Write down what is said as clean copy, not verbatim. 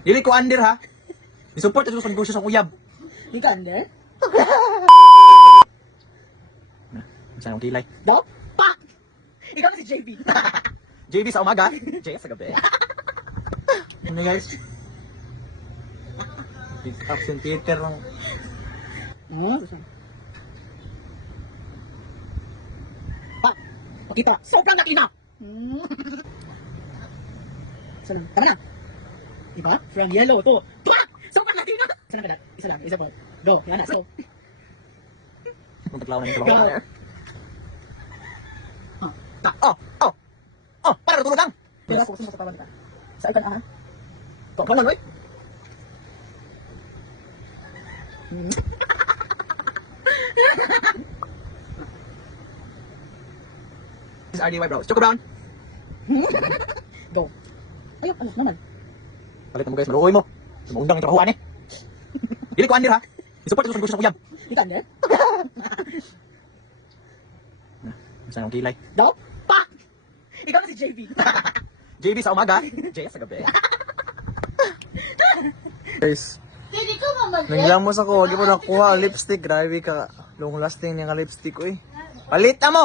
Dili ko under ha. I-support ito sa negosyo sa uyab. Di ka under? Saan ang kilay? Daw? Pa! Ikaw na si JB. JB sa umaga, JS sa gabi. Ano guys? Action theater ng... Pa! Pakita! Sobrang nakina! Saan? Tama na! Diba? From yellow to... Pa! Sobrang nakina! Isa lang. Isa po. Go. Yan na. So... Kung tatlaw na yung Go. trabaho. Oh! Para natulog lang! Pero ako gusto mo sa tawag kita. Sa ikan aha. Come on, boy! This is RDY bro. Choco Brown! Go. Ayun, ano naman? Palit mo guys, mag-uwi mo. Sumundang yung trabahoan eh. Dili ko under ha. I-support ito sa negosyo sa uyab. Di ka under? Saan ang kilay? Daw? Pa! Ikaw na si JB. JB sa umaga, JS sa gabi. Guys, Hindi ko mamagay. nangyamos ako, wag mo nakuha ang lipstick. Grabe ka, long lasting niya nga lipstick, uy. Palit na mo!